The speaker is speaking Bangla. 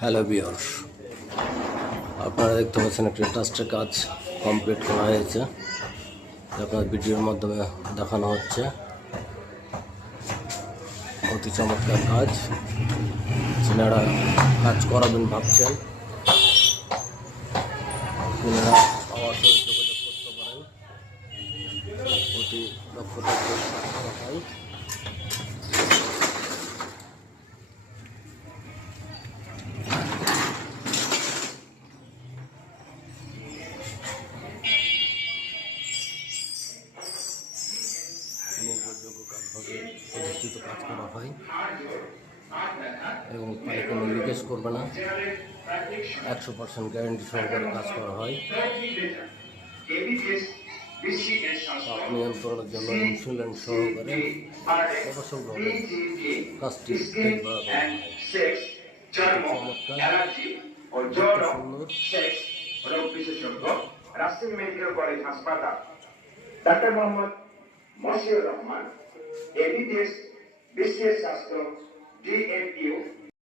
হ্যালো ভিউয়ার্স, আপনারা দেখতে পাচ্ছেন একটি টাস্টের কাজ কমপ্লিট করা হয়েছে। আপনার ভিডিওর মাধ্যমে দেখানো হচ্ছে অতি চমৎকার কাজ। যিনারা কাজ করাবেন ভাবছেন তিনারা আমার সাথে যোগাযোগ করতে পারেন। অতি দক্ষতার কাজ করা হয়। নির্ভরযোগ্য কাজভাবে প্রতিষ্ঠিত কাজ করা হয় এবং তাই কোনো লিকেজ করবে না। 100% গ্যারেন্টি সহকারে কাজ করা হয়। তাপ নিয়ন্ত্রণের জন্য ইনসুলেন্স সহকারে প্রকৌশলভাবে কাজটি তৈরি করা হয়। চমৎকার, সুন্দর। রাজশাহী মেডিকেল কলেজ হাসপাতাল ডাক্তার মোহাম্মদ মশিউর রহমান, এবিবিএস, বিসিএস শাস্ত্র, ডিএমইউ